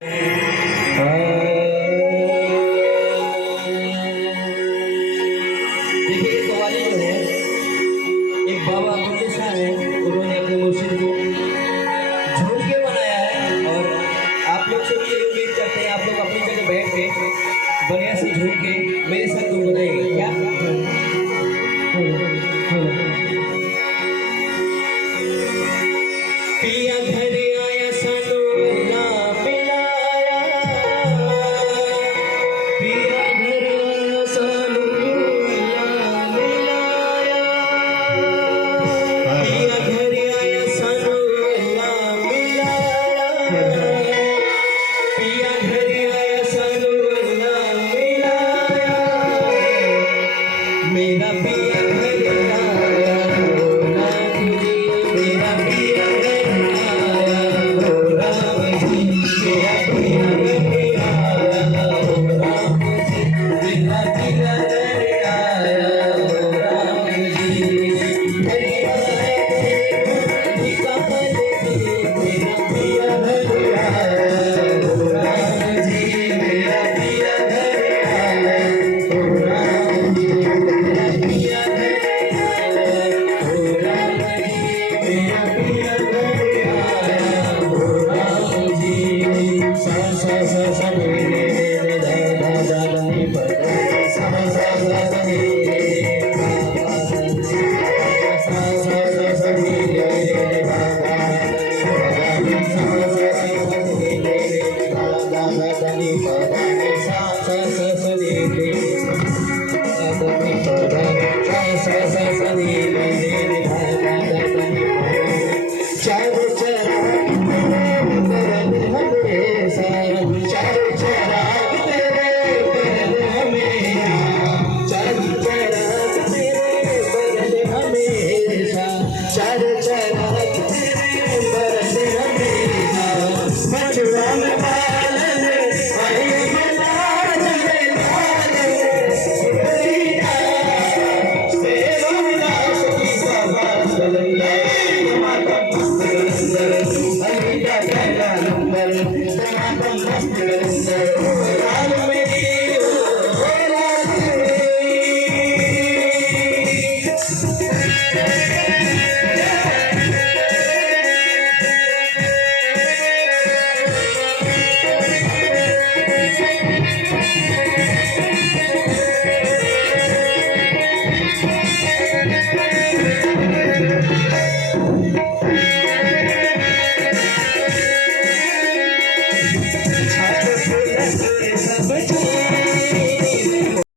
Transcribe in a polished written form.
देखिए कव्वाली जो है एक बाबा अब्दुल शाह है, उन्होंने अपने मुर्शिद को झूम के बनाया है। और आप लोग से भी यही उम्मीद करते हैं, आप लोग अपनी जगह बैठ के बढ़िया से झूम के मेरे साथ धूम बनाइएगा। क्या पिया घर आया सानू अल्लाह मिलाया, पिया घर आया सानू अल्लाह मिलाया, पिया घर आया सानू अल्लाह मिलाया, पिया घर आया सानू अल्लाह मिलाया, मेरा पिया घर आया हो राम जी, मेरा पिया घर आया हो राम जी, मेरा पिया घर आया हो राम जी, मेरा पिया घर आया हो राम जी। मेरी आए निकाल दे मेरा पिया घर आया हो राम जी, मेरा पिया घर आया हो राम जी, मेरा पिया घर आया हो राम जी, मेरा पिया घर आया हो राम जी। सा सा सा सा रे रे रे धा धा धा धा नी प सा सा सा सा रे रे धा धा धा नी सा सा सा सा रे रे रे धा धा धा नी सा सा सा सा रे रे रे धा धा धा नी प सा सा सा सा रे रे धा धा नी प सा सा सा सा रे रे रे धा धा धा नी प चारों चराग तेरे हमेशा, चारों चराग तेरे बरद हमेशा, चारों चराग तेरे बरद हमेशा, चारों चराग तेरे बरद हमेशा। मचुआ में पालन आई लाज में लाल सुखरिया, सेवा विलास की सभा सलंदा सब